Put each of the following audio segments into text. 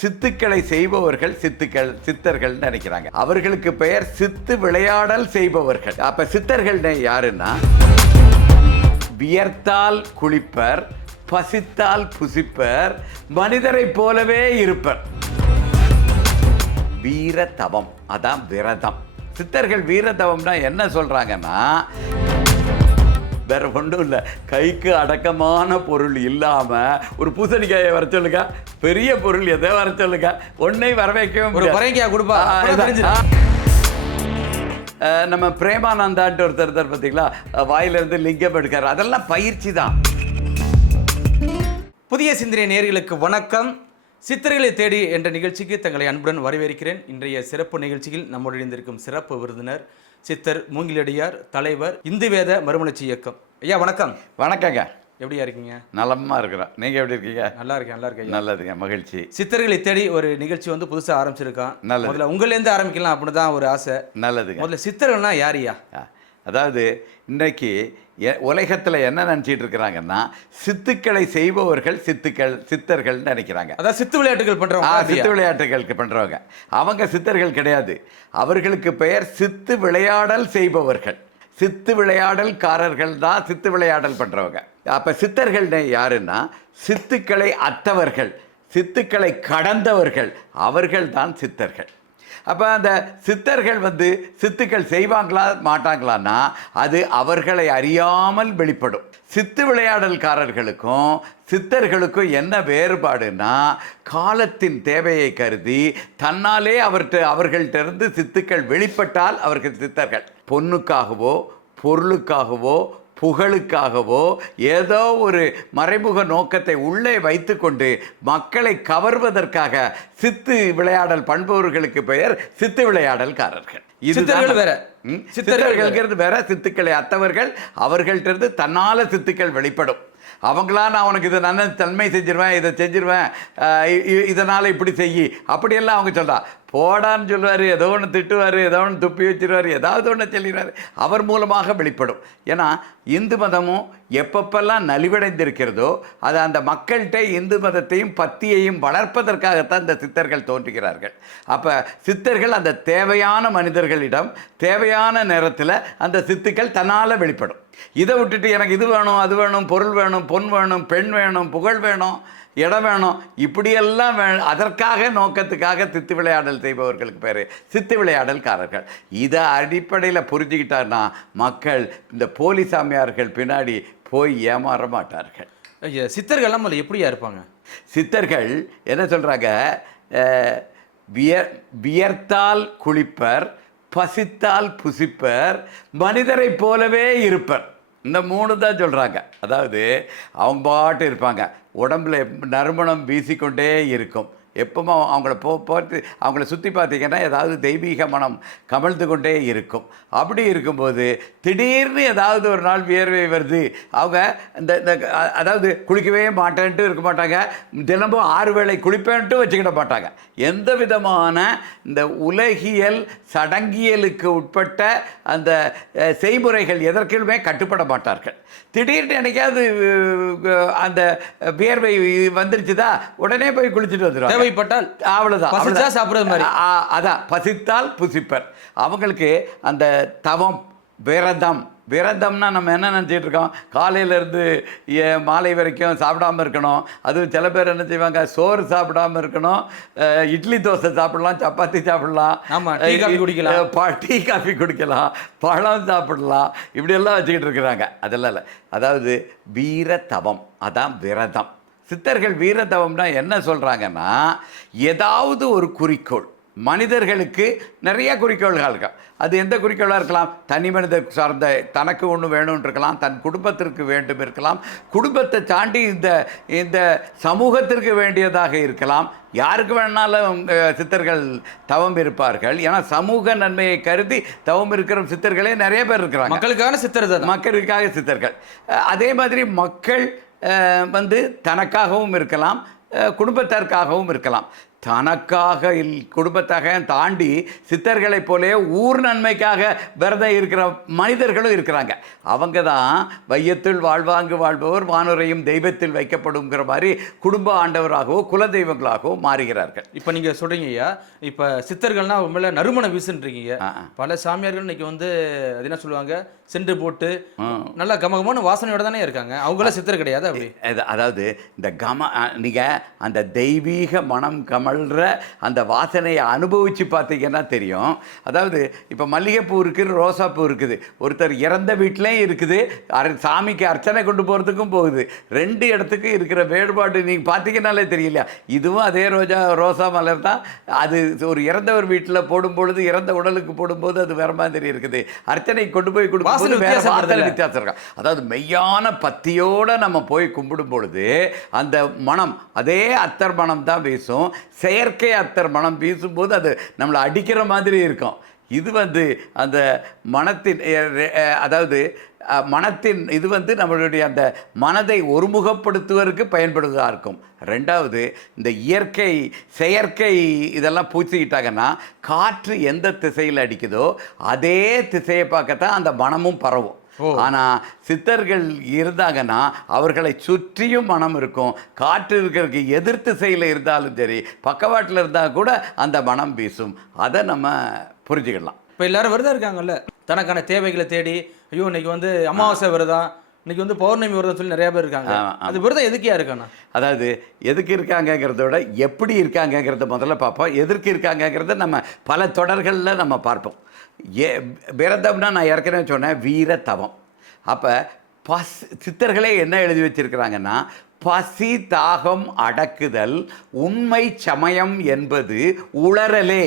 சித்துக்களை செய்பவர்கள் சித்தர்கள் நினைக்கிறாங்க. அவர்களுக்கு பெயர் சித்து விளையாடல் செய்பவர்கள். அப்ப சித்தர்கள் யாருன்னா, வியர்த்தால் குளிப்பர், பசித்தால் புசிப்பர், மனிதரை போலவே இருப்பர். வீரதவம், அதான் விரதம். சித்தர்கள் வீரதவம்னா என்ன சொல்றாங்கன்னா, வேற ஒன்றும் இல்லை, கைக்கு அடக்கமான பொருள் இல்லாம ஒரு பூசணிக்காயை வர சொல்லுங்க, பெரிய பொருள் எதை வர சொல்லுங்க, ஒன்னை வர வைக்கவும் கொடுப்பா. நம்ம பிரேமானந்தான்ட்டு ஒருத்தர் பார்த்தீங்களா, வாயிலிருந்து லிங்கம் எடுக்காரு, அதெல்லாம் பயிற்சி தான். புதிய சிந்தனை நேயர்களுக்கு வணக்கம். சித்திரைகளை தேடி என்ற நிகழ்ச்சிக்கு தங்களை அன்புடன் வரவேற்கிறேன். இன்றைய சிறப்பு நிகழ்ச்சியில் நம்முடன் இருந்திருக்கும் சிறப்பு விருந்தினர் சித்தர் மூங்கிலடியார், தலைவர் இந்து வேத மறுமலர்ச்சி இயக்கம். ஐயா வணக்கம். வணக்கங்க. எப்படியா இருக்கீங்க? நலமா இருக்கிறோம். நீங்க எப்படி இருக்கீங்க? நல்லா இருக்கேன். நல்லதுங்க, மகிழ்ச்சி. சித்தர்களை தேடி ஒரு நிகழ்ச்சி வந்து புதுசாக ஆரம்பிச்சிருக்கான். நல்லது. முதல்ல உங்கள்லேருந்து ஆரம்பிக்கலாம் அப்படின்னு தான் ஒரு ஆசை. நல்லதுங்க. முதல்ல சித்தர்கள்னா யாரையா? அதாவது இன்றைக்கு உலகத்தில் என்ன நினச்சிட்டு இருக்கிறாங்கன்னா, சித்துக்களை செய்பவர்கள் சித்தர்கள் நினைக்கிறாங்க. அதாவது சித்து விளையாட்டுகள் பண்றவங்க, சித்து விளையாட்டுகளுக்கு பண்றவங்க அவங்க சித்தர்கள் கிடையாது. அவர்களுக்கு பெயர் சித்து விளையாடல் செய்பவர்கள். சித்து விளையாடல்காரர்கள் தான் சித்து விளையாடல் பண்றவங்க. அப்ப சித்தர்கள் யாருன்னா, சித்துக்களை அத்தவர்கள், சித்துக்களை கடந்தவர்கள், அவர்கள் தான் சித்தர்கள். அப்போ அந்த சித்தர்கள் சித்துக்கள் செய்வாங்களா மாட்டாங்களான்னா, அது அவர்களை அறியாமல் வெளிப்படும். சித்து விளையாடல்காரர்களுக்கும் சித்தர்களுக்கும் என்ன வேறுபாடுன்னா, காலத்தின் தேவையை கருதி தன்னாலே அவர்கள்ட்ட இருந்து சித்துக்கள் வெளிப்பட்டால் அவர்கள் சித்தர்கள். பொண்ணுக்காகவோ பொருளுக்காகவோ புகழுக்காகவோ ஏதோ ஒரு மறைமுக நோக்கத்தை உள்ளே வைத்துக்கொண்டு மக்களை கவர்வதற்காக சித்து விளையாடல் பண்பவர்களுக்கு பெயர் சித்து விளையாடல்காரர்கள். சித்தர்கள் வேற, சித்தர்கள் வேற. சித்துக்களை அத்தவர்கள், அவர்கள்ட்ட இருந்து தன்னால சித்துக்கள் வெளிப்படும். அவங்களா நான் உனக்கு இதை நன்மை செஞ்சிருவேன், இதை செஞ்சிருவேன், இதனால் இப்படி செய்யி, அப்படியெல்லாம் அவங்க சொல்கிறா. போடான்னு சொல்லுவார், ஏதோ ஒன்று திட்டுவார், ஏதோ ஒன்று துப்பி வச்சிருவார், ஏதாவது ஒன்று சொல்லிடுவார். அவர் மூலமாக வெளிப்படும். ஏன்னா இந்து மதமும் எப்பப்பெல்லாம் நலிவடைந்திருக்கிறதோ, அது அந்த மக்கள்கிட்ட இந்து மதத்தையும் பக்தியையும் வளர்ப்பதற்காகத்தான் இந்த சித்தர்கள் தோன்றுகிறார்கள். அப்போ சித்தர்கள் அந்த தேவையான மனிதர்களிடம் தேவையான நேரத்தில் அந்த சித்துக்கள் தன்னால் வெளிப்படும். இதை விட்டுட்டு எனக்கு இது வேணும், அது வேணும், பொருள் வேணும், பொன் வேணும், பெண் வேணும், புகழ் வேணும், இடம் வேணும், இப்படியெல்லாம் அதற்காக நோக்கத்துக்காக சித்து விளையாடல் செய்பவர்களுக்கு பேர் சித்து விளையாடல்காரர்கள். இதை அடிப்படையில் புரிஞ்சுக்கிட்டார்னா மக்கள் இந்த போலி சாமியார்கள் பின்னாடி போய் ஏமாற மாட்டார்கள். சித்தர்கள்லாம் முதல்ல எப்படியா இருப்பாங்க? சித்தர்கள் என்ன சொல்கிறாங்க, வியர்த்தால் குளிப்பர், பசித்தால் புசிப்பர், மனிதரை போலவே இருப்பர். இந்த 3 தான் சொல்கிறாங்க. அதாவது அவங்க பாட்டு இருப்பாங்க, உடம்புல நறுமணம் வீசிக்கொண்டே இருக்கும். எப்பவுமே அவங்கள போட்டு அவங்கள சுற்றி பார்த்தீங்கன்னா ஏதாவது தெய்வீக மனம் கமழ்ந்து கொண்டே இருக்கும். அப்படி இருக்கும்போது திடீர்னு ஏதாவது ஒரு நாள் வியர்வை வருது, அவங்க அதாவது குளிக்கவே மாட்டேன்ட்டு இருக்க மாட்டாங்க, தினமும் 6 வேளை குளிப்பேன்ட்டு வச்சுக்கிட மாட்டாங்க. எந்த விதமான இந்த உலகியல் சடங்கியலுக்கு உட்பட்ட அந்த செய்முறைகள் எதற்குமே கட்டுப்பட மாட்டார்கள். திடீர்னு என்னைக்காவது அந்த வியர்வை வந்துருச்சுதா உடனே போய் குளிச்சுட்டு வந்துடுவாங்க. தேவைப்பட்டால் அவ்வளவுதான், சாப்பிடுறது மாதிரி. அதான் பசித்தால் புசிப்பர். அவங்களுக்கு அந்த தவம், விரதம்னா நம்ம என்ன நினச்சிட்டு இருக்கோம், காலையிலேருந்து மாலை வரைக்கும் சாப்பிடாமல் இருக்கணும். அதுவும் சில பேர் என்ன செய்வாங்க, சோறு சாப்பிடாமல் இருக்கணும், இட்லி தோசை சாப்பிடலாம், சப்பாத்தி சாப்பிடலாம், டீ காஃபி குடிக்கலாம், பழம் சாப்பிடலாம், இப்படியெல்லாம் வச்சுக்கிட்டு இருக்கிறாங்க. அதெல்லாம் இல்லை. அதாவது வீரதவம், அதான் விரதம். சித்தர்கள் வீரதவம்னா என்ன சொல்கிறாங்கன்னா, ஏதாவது ஒரு குறிக்கோள், மனிதர்களுக்கு நிறைய குறிக்கோள்கள் இருக்கும். அது எந்த குறிக்கோளாக இருக்கலாம், தனி மனிதர் சார்ந்த தனக்கு ஒன்று வேணும்னு இருக்கலாம், தன் குடும்பத்திற்கு வேண்டும் இருக்கலாம், குடும்பத்தை தாண்டி இந்த சமூகத்திற்கு வேண்டியதாக இருக்கலாம். யாருக்கு வேணாலும் சித்தர்கள் தவம் இருப்பார்கள். ஏன்னா சமூக நன்மையை கருதி தவம் இருக்கிற சித்தர்களே நிறைய பேர் இருக்கிறாங்க. மக்களுக்கான சித்தர்கள், மக்களுக்காக சித்தர்கள். அதே மாதிரி மக்கள் தனக்காகவும் இருக்கலாம், குடும்பத்திற்காகவும் இருக்கலாம். தனக்காக குடும்பத்தாக தாண்டி சித்தர்களைப் போலே ஊர் நன்மைக்காக விரதம் இருக்கிற மனிதர்களும் இருக்கிறாங்க. அவங்க தான் வையத்தில் வாழ்வாங்கு வாழ்பவர் வானுரையும் தெய்வத்தில் வைக்கப்படுங்கிற மாதிரி குடும்ப ஆண்டவராகவோ குல தெய்வங்களாகவோ மாறுகிறார்கள். இப்போ நீங்கள் சொல்கிறீங்க ஐயா, இப்போ சித்தர்கள்னா உண்மையில நறுமண வீசுன்றீங்க. பல சாமியார்கள் இன்னைக்கு வந்து அது என்ன சொல்லுவாங்க, சென்று போட்டு நல்லா கமகமான வாசனையோட தானே இருக்காங்க. அவங்களாம் சித்தர் கிடையாது. அப்படி அதாவது இந்த நீங்கள் அந்த தெய்வீக மனம் கமழ்ற அந்த வாசனையை அனுபவித்து பார்த்தீங்கன்னா தெரியும். அதாவது இப்போ மல்லிகைப்பூ இருக்குது, ரோசாப்பூ இருக்குது. ஒருத்தர் இறந்த வீட்டிலையும் இருக்குது, சாமிக்கு அர்ச்சனை கொண்டு போகிறதுக்கும் போகுது. ரெண்டு இடத்துக்கு இருக்கிற வேறுபாடு நீங்கள் பார்த்தீங்கன்னாலே தெரியலையா? இதுவும் அதே ரோசா மலர் தான். அது ஒரு இறந்தவர் வீட்டில் போடும்பொழுது, இறந்த உடலுக்கு போடும்போது அது வேற மாதிரி இருக்குது. அர்ச்சனை கொண்டு போய் கொடுக்கும்போது வேற வாசனை வித்தியாசம் இருக்கும். அதாவது மெய்யான பத்தியோட நம்ம போய் கும்பிடும் பொழுது அந்த மனம் அதே அத்தர் மனம் தான் வீசும். செயற்கை அத்தர் மனம் வீசும்போது அது நம்மளை அடிக்கிற மாதிரி இருக்கும். இது வந்து அந்த மனத்தின் அதாவது மனத்தின் இது வந்து நம்மளுடைய அந்த மனதை ஒருமுகப்படுத்துவதற்கு பயன்படுவதாக இருக்கும். ரெண்டாவது, இந்த இயற்கை செயற்கை இதெல்லாம் பூச்சிக்கிட்டாங்கன்னா காற்று எந்த திசையில் அடிக்குதோ அதே திசையை பார்க்கத்தான் அந்த மனமும் பரவும். ஆனால் சித்தர்கள் இருந்தாங்கன்னா அவர்களை சுற்றியும் மனம் இருக்கும். காற்று இருக்கிறதுக்கு எதிர் திசையில் இருந்தாலும் சரி, பக்கவாட்டில் இருந்தால் கூட அந்த மனம் வீசும். அதை நம்ம புரிஞ்சுக்கலாம். இப்போ எல்லாரும் விரதம் இருக்காங்கல்ல, தனக்கான தேவைகளை தேடி, ஐயோ இன்னைக்கு வந்து அமாவாசை விரதம், இன்னைக்கு வந்து பௌர்ணமி விரதம் சொல்லி நிறைய பேர் இருக்காங்க. அது விரதம் எதுக்கியா இருக்காண்ணா? அதாவது எதுக்கு இருக்காங்கங்கிறத விட எப்படி இருக்காங்கங்கிறத முதல்ல பார்ப்போம். எதற்கு இருக்காங்கங்கிறத நம்ம பல தொடர்களில் நம்ம பார்ப்போம். விரதம்னா நான் ஏற்கனவே சொன்னேன், வீர தவம். அப்போ சித்தர்களே என்ன எழுதி வச்சிருக்கிறாங்கன்னா, பசி தாகம் அடக்குதல் உண்மை சமயம் என்பது உளறலே.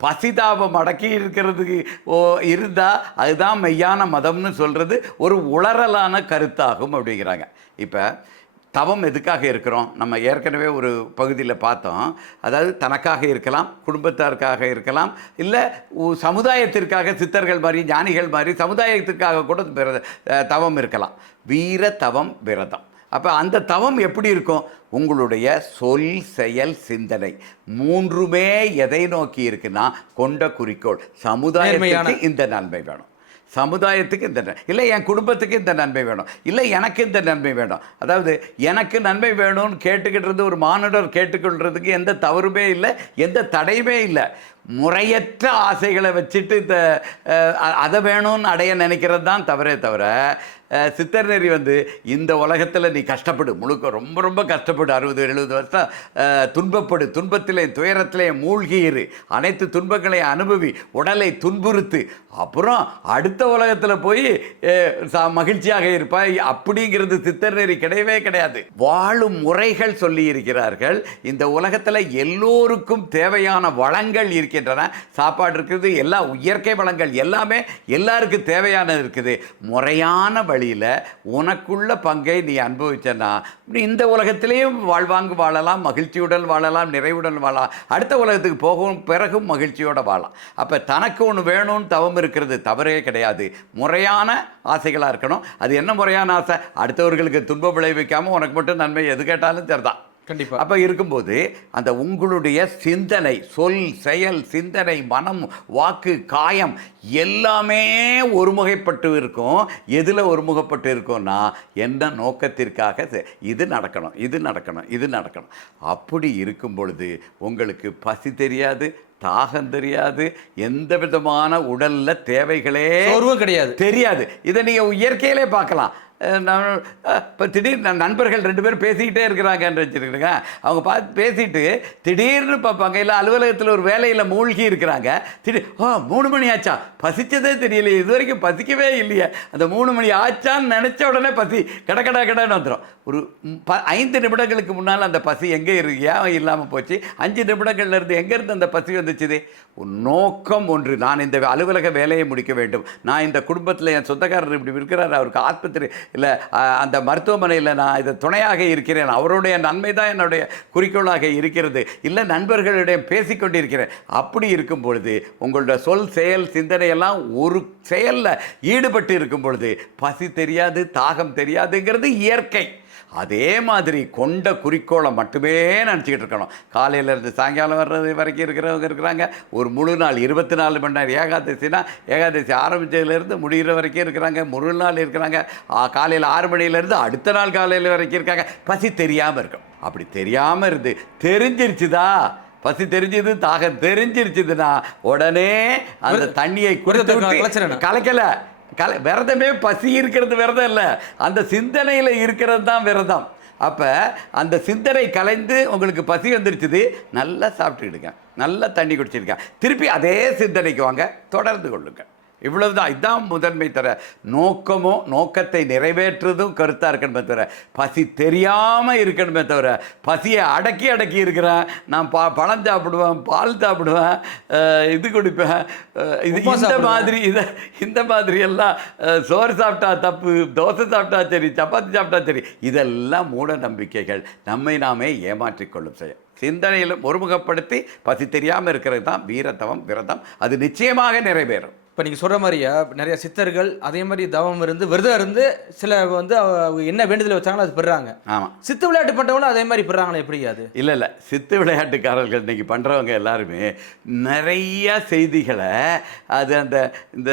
பசிதாபம் அடக்கி இருக்கிறதுக்கு இருந்தால் அதுதான் மெய்யான மதம்னு சொல்கிறது ஒரு உளறலான கருத்தாகும் அப்படிங்கிறாங்க. இப்போ தவம் எதுக்காக இருக்கிறோம்? நம்ம ஏற்கனவே ஒரு பகுதியில் பார்த்தோம். அதாவது தனக்காக இருக்கலாம், குடும்பத்தாருக்காக இருக்கலாம், இல்லை சமுதாயத்திற்காக சித்தர்கள் மாதிரி ஞானிகள் மாதிரி சமுதாயத்திற்காக கூட தவம் இருக்கலாம். வீர தவம் விரதம். அப்போ அந்த தவம் எப்படி இருக்கும்? உங்களுடைய சொல் செயல் சிந்தனை மூன்றுமே எதை நோக்கி இருக்குன்னா கொண்ட குறிக்கோள், சமுதாயத்துக்கு இந்த நன்மை வேணும், சமுதாயத்துக்கு இந்த இல்லை என் குடும்பத்துக்கு இந்த நன்மை வேணும், இல்லை எனக்கு இந்த நன்மை வேணும். அதாவது எனக்கு நன்மை வேணும்னு கேட்டுக்கிட்டு ஒரு மானுடர் கேட்டுக்கொள்றதுக்கு எந்த தவறுமே இல்லை, எந்த தடையுமே இல்லை. முறையற்ற ஆசைகளை வச்சுட்டு அதை வேணும்னு அடைய நினைக்கிறது தான் தவறே தவிர, சித்தர் நெறி வந்து இந்த உலகத்தில் நீ கஷ்டப்படு, முழுக்க ரொம்ப ரொம்ப கஷ்டப்படு, 60-70 வருஷம் துன்பப்படு, துன்பத்திலே துயரத்திலே மூழ்கியிரு, அனைத்து துன்பங்களையும் அனுபவி, உடலை துன்புறுத்து, அப்புறம் அடுத்த உலகத்தில் போய் மகிழ்ச்சியாக இருப்பாய். அப்படிங்கிறது சித்தர் நெறி கிடையவே கிடையாது. வாழும் முறைகள் சொல்லி இருக்கிறார்கள். இந்த உலகத்தில் எல்லோருக்கும் தேவையான வளங்கள் இருக்கின்றன. சாப்பாடு இருக்குது, எல்லா இயற்கை வளங்கள் எல்லாமே எல்லாருக்கும் தேவையானது இருக்குது. முறையான வழியில் உனக்குள்ள பங்கை நீ அனுபவிச்சனா இந்த உலகத்திலேயும் வாழ்வாங்கு வாழலாம், மகிழ்ச்சியுடன் வாழலாம், நிறைவுடன் வாழலாம், அடுத்த உலகத்துக்கு போகும் பிறகும் மகிழ்ச்சியோடு வாழலாம். அப்போ தனக்கு ஒன்று வேணும்னு தவம் இருக்கிறது தவறே கிடையாது. முறையான ஆசைகளாக இருக்கணும். அது என்ன முறையான ஆசை? அடுத்தவர்களுக்கு துன்பம் விளைவிக்காமல் உனக்கு மட்டும் நன்மை எது கேட்டாலும் சரிதான். கண்டிப்பாக. அப்போ இருக்கும்போது அந்த உங்களுடைய சிந்தனை, சொல் செயல் சிந்தனை மனம் வாக்கு காயம் எல்லாமே ஒருமுகைப்பட்டு இருக்கும். எதில் ஒருமுகப்பட்டு இருக்கும்னா என்ன நோக்கத்திற்காக இது நடக்கணும், இது நடக்கணும், இது நடக்கணும். அப்படி இருக்கும் பொழுது உங்களுக்கு பசி தெரியாது, தாகம் தெரியாது, எந்த விதமான உடலில் தேவைகளே கிடையாது தெரியாது. இதை நீங்கள் இயற்கையிலே பார்க்கலாம். இப்போ திடீர்னு நண்பர்கள் 2 பேரும் பேசிக்கிட்டே இருக்கிறாங்கன்னு வச்சுருக்குறேங்க. அவங்க பார்த்து பேசிட்டு திடீர்னு பார்ப்பாங்க, இல்லை அலுவலகத்தில் ஒரு வேலையில் மூழ்கி இருக்கிறாங்க. திடீர் 3 மணி ஆச்சா, பசிச்சதே தெரியலையே, இது வரைக்கும் பசிக்கவே இல்லையே. அந்த 3 மணி ஆச்சான்னு நினச்ச உடனே பசி கடைன்னு வந்துடும். ஒரு 5 நிமிடங்களுக்கு முன்னால் அந்த பசி எங்கே ஏன் இல்லாமல் போச்சு? 5 நிமிடங்கள்லேருந்து எங்கேருந்து அந்த பசி வந்துச்சுது? நோக்கம் ஒன்று, நான் இந்த அலுவலக வேலையை முடிக்க வேண்டும், நான் இந்த குடும்பத்தில் என் சொந்தக்காரர் இப்படி இருக்கிறார், அவருக்கு ஆஸ்பத்திரி இல்லை அந்த மருத்துவமனையில் நான் இதை துணையாக இருக்கிறேன், அவருடைய நன்மை தான் என்னுடைய குறிக்கோளாக இருக்கிறது, இல்லை நண்பர்களுடைய பேசிக்கொண்டிருக்கிறேன். அப்படி இருக்கும் பொழுது உங்களோட சொல் செயல் சிந்தனையெல்லாம் ஒரு செயலில் ஈடுபட்டு இருக்கும் பொழுது பசி தெரியாது, தாகம் தெரியாதுங்கிறது இயற்கை. அதே மாதிரி கொண்ட குறிக்கோளை மட்டுமே நினச்சிக்கிட்டு இருக்கணும். காலையிலேருந்து சாயங்காலம் வர்றது வரைக்கும் இருக்கிறவங்க இருக்கிறாங்க. ஒரு முழு நாள் 24 மணி நேரம் ஏகாதசினா ஏகாதசி ஆரம்பித்ததுலேருந்து முடிகிற வரைக்கும் இருக்கிறாங்க. முழு நாள் இருக்கிறாங்க. காலையில் 6 மணிலேருந்து அடுத்த நாள் காலையில் வரைக்கும் இருக்காங்க. பசி தெரியாமல் இருக்கும். அப்படி தெரியாமல் இருந்து தெரிஞ்சிருச்சுதா, பசி தெரிஞ்சது தாகம் தெரிஞ்சிருச்சுதுன்னா உடனே அந்த தண்ணியை கலைக்கலை. விரதமே பசி இருக்கிறது விரதம் இல்லை, அந்த சிந்தனையில் இருக்கிறது தான் விரதம். அப்போ அந்த சிந்தனை கலைந்து உங்களுக்கு பசி வந்துருச்சுது, நல்லா சாப்பிட்டுக்கிடுங்க, நல்லா தண்ணி குடிச்சிருக்கேன், திருப்பி அதே சிந்தனைக்கு வாங்க, தொடர்ந்து கொள்ளுங்க. இவ்வளவுதான். இதுதான் முதன்மை தர நோக்கமோ நோக்கத்தை நிறைவேற்றுறதும் கருத்தாக இருக்கணுமே தவிர பசி தெரியாமல் இருக்கணுமே தவிர பசியை அடக்கி இருக்கிறேன், நான் பழம் சாப்பிடுவேன், பால் சாப்பிடுவேன், இது குடிப்பேன், இது இந்த மாதிரி எல்லாம் சோறு சாப்பிட்டா தப்பு, தோசை சாப்பிட்டா சரி, சப்பாத்தி சாப்பிட்டா சரி, இதெல்லாம் மூட நம்பிக்கைகள். நம்மை நாமே ஏமாற்றிக்கொள்ளும் செயல். சிந்தனையில் ஒருமுகப்படுத்தி பசி தெரியாமல் இருக்கிறது தான் வீரத்தவம், விரதம். அது நிச்சயமாக நிறைவேறும். இப்போ நீங்கள் சொல்கிற மாதிரியா நிறைய சித்தர்கள் அதே மாதிரி தவம் இருந்து விரதம் இருந்து சில வந்து என்ன வேண்டுதல் வச்சாங்களோ அது பெறாங்க. ஆமாம். சித்து விளையாட்டு பண்ணுறவங்களும் அதே மாதிரி பெறாங்களே, எப்படி அது? இல்லை சித்து விளையாட்டுக்காரர்கள் இன்றைக்கி பண்ணுறவங்க எல்லாருமே நிறைய செய்திகளை அது அந்த இந்த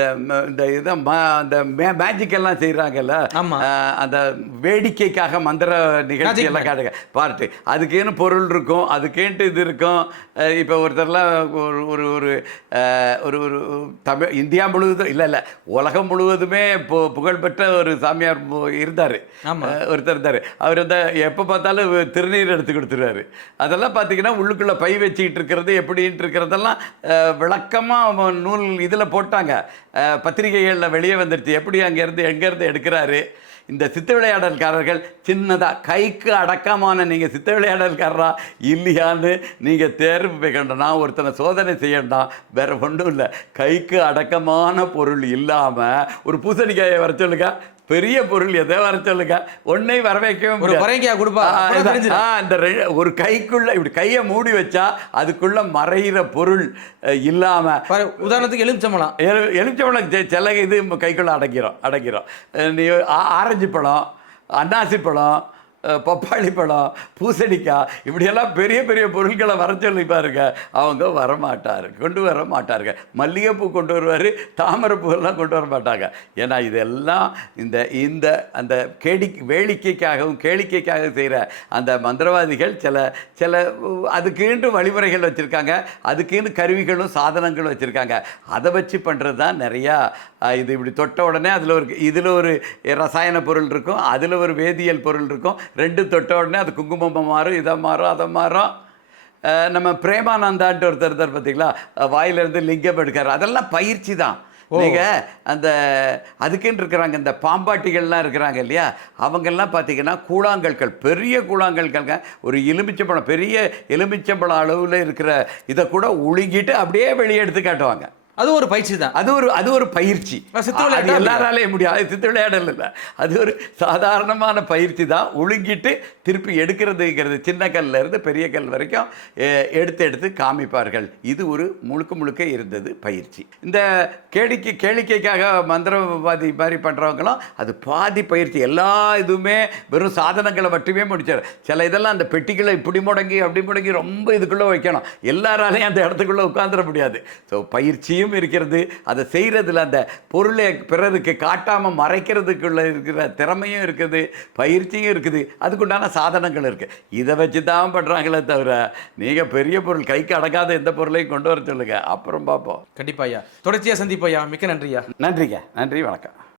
இந்த இதை அந்த மேஜிக்கெல்லாம் செய்கிறாங்கல்ல, அந்த வேடிக்கைக்காக மந்திர நிகழ்ச்சியெல்லாம் காட்டுங்க பார்த்து, அதுக்கேன்னு பொருள் இருக்கும், அதுக்கேன்ட்டு இது இருக்கும். இப்போ ஒருத்தர்லாம் ஒரு ஒரு ஒரு ஒரு தமிழ் இந்தியா முழுவதும் இல்லை உலகம் முழுவதுமே புகழ்பெற்ற ஒரு சாமியார் இருந்தார், ஒருத்தர் இருந்தார். அவர் வந்து எப்போ பார்த்தாலும் திருநீர் எடுத்து கொடுத்துருவாரு. அதெல்லாம் பார்த்தீங்கன்னா உள்ளுக்குள்ளே பை வச்சுக்கிட்டு இருக்கிறது எப்படின்ட்டு இருக்கிறதெல்லாம் விளக்கமாக நூல் இதில் போட்டாங்க, பத்திரிகைகளில் வெளியே வந்துடுச்சு, எப்படி அங்கேருந்து எங்கேருந்து எடுக்கிறாரு. இந்த சித்த விளையாடல்காரர்கள் சின்னதாக கைக்கு அடக்கமான நீங்கள் சித்த விளையாடல்காரரா இல்லையான்னு நீங்கள் தேர்வு வைக்கணும். நான் ஒருத்தனை சோதனை செய்யணும், வேறு ஒன்றும் இல்லை. கைக்கு அடக்கமான பொருள் இல்லாமல் ஒரு பூசணிக்காயை வர சொல்லுங்க, பெரிய பொருள் எதை வர சொல்லுங்க, ஒன்றை வர வைக்கவே இந்த ஒரு கைக்குள்ள இப்படி கையை மூடி வச்சா அதுக்குள்ள மறைகிற பொருள் இல்லாம, உதாரணத்துக்கு எலுமிச்சம்பழம் சில இது கைக்குள்ள அடக்கிறோம். நீ ஆரஞ்சு பழம், அன்னாசி பழம், பப்பாளி பழம், பூசணிக்காய், இப்படியெல்லாம் பெரிய பெரிய பொருட்களை வர சொல்லி பாருங்க, அவங்க கொண்டு வர மாட்டாருங்க. மல்லிகைப்பூ கொண்டு வருவார், தாமரைப்பூவெல்லாம் கொண்டு வர மாட்டாங்க. ஏன்னா இதெல்லாம் இந்த அந்த வேடிக்கைக்காகவும் கேளிக்கைக்காக செய்கிற அந்த மந்திரவாதிகள் சில அதுக்குன்னு வழிமுறைகள் வச்சுருக்காங்க, அதுக்குன்னு கருவிகளும் சாதனங்களும் வச்சுருக்காங்க. அதை வச்சு பண்ணுறது தான் நிறையா. இது இப்படி தொட்ட உடனே இதில் ஒரு ரசாயன பொருள் இருக்கும், அதில் ஒரு வேதியியல் பொருள் இருக்கும், ரெண்டு தொட்ட உடனே அது குங்குமம் மாறும், இதை மாறும், அதை மாறும். நம்ம பிரேமானந்தான்ட்டு ஒருத்தர் இருந்தார் பார்த்தீங்களா, வாயிலிருந்து லிங்கம் எடுக்கார். அதெல்லாம் பயிற்சி தான். நீங்கள் அந்த அதுக்குன்னு இருக்கிறாங்க, இந்த பாம்பாட்டிகள்லாம் இருக்கிறாங்க இல்லையா, அவங்கெல்லாம் பார்த்தீங்கன்னா கூழாங்கற்கள், பெரிய கூழாங்கற்கள்ங்க, ஒரு எலுமிச்சம்பழம், பெரிய எலுமிச்சம்பழம் அளவில் இருக்கிற இதை கூட உழுங்கிட்டு அப்படியே வெளியே எடுத்து காட்டுவாங்க. அது ஒரு பயிற்சி தான். அது ஒரு பயிற்சி. அது எல்லாராலையும் முடியாது. சித்து விளையாடல் இல்லை, அது ஒரு சாதாரணமான பயிற்சி தான். ஒழுங்கிட்டு திருப்பி எடுக்கிறதுங்கிறது சின்ன கல்ல இருந்து பெரிய கல் வரைக்கும் எடுத்து காமிப்பார்கள். இது ஒரு முழுக்க இருந்தது பயிற்சி. இந்த கேளிக்கைக்காக மந்திரவாதி மாதிரி பண்ணுறவங்களும் அது பாதி பயிற்சி. எல்லா இதுவுமே வெறும் சாதனங்களை மட்டுமே முடிச்சார். சில இதெல்லாம் அந்த பெட்டிகளை இப்படி முடங்கி அப்படி முடங்கி ரொம்ப இதுக்குள்ளே வைக்கணும், எல்லாராலையும் அந்த இடத்துக்குள்ளே உட்காந்துட முடியாது. ஸோ பயிற்சியும் இருக்கிறது, அதை செய்கிறதுல அந்த பொருளை பிறருக்கு காட்டாமல் மறைக்கிறதுக்குள்ள இருக்கிற திறமையும் இருக்குது, பயிற்சியும் இருக்குது, அதுக்குண்டான சாதனங்கள் இருக்குது. இதை வச்சு தான் பண்ணுறாங்களே தவிர நீங்கள் பெரிய பொருள் கைக்கு அடங்காத எந்த பொருளையும் கொண்டு வர சொல்லுங்கள், அப்புறம் பார்ப்போம். கண்டிப்பாக ஐயா, தொடர்ச்சியாக சந்திப்போம் ஐயா. மிக்க நன்றியா. நன்றிங்க, நன்றி, வணக்கம்.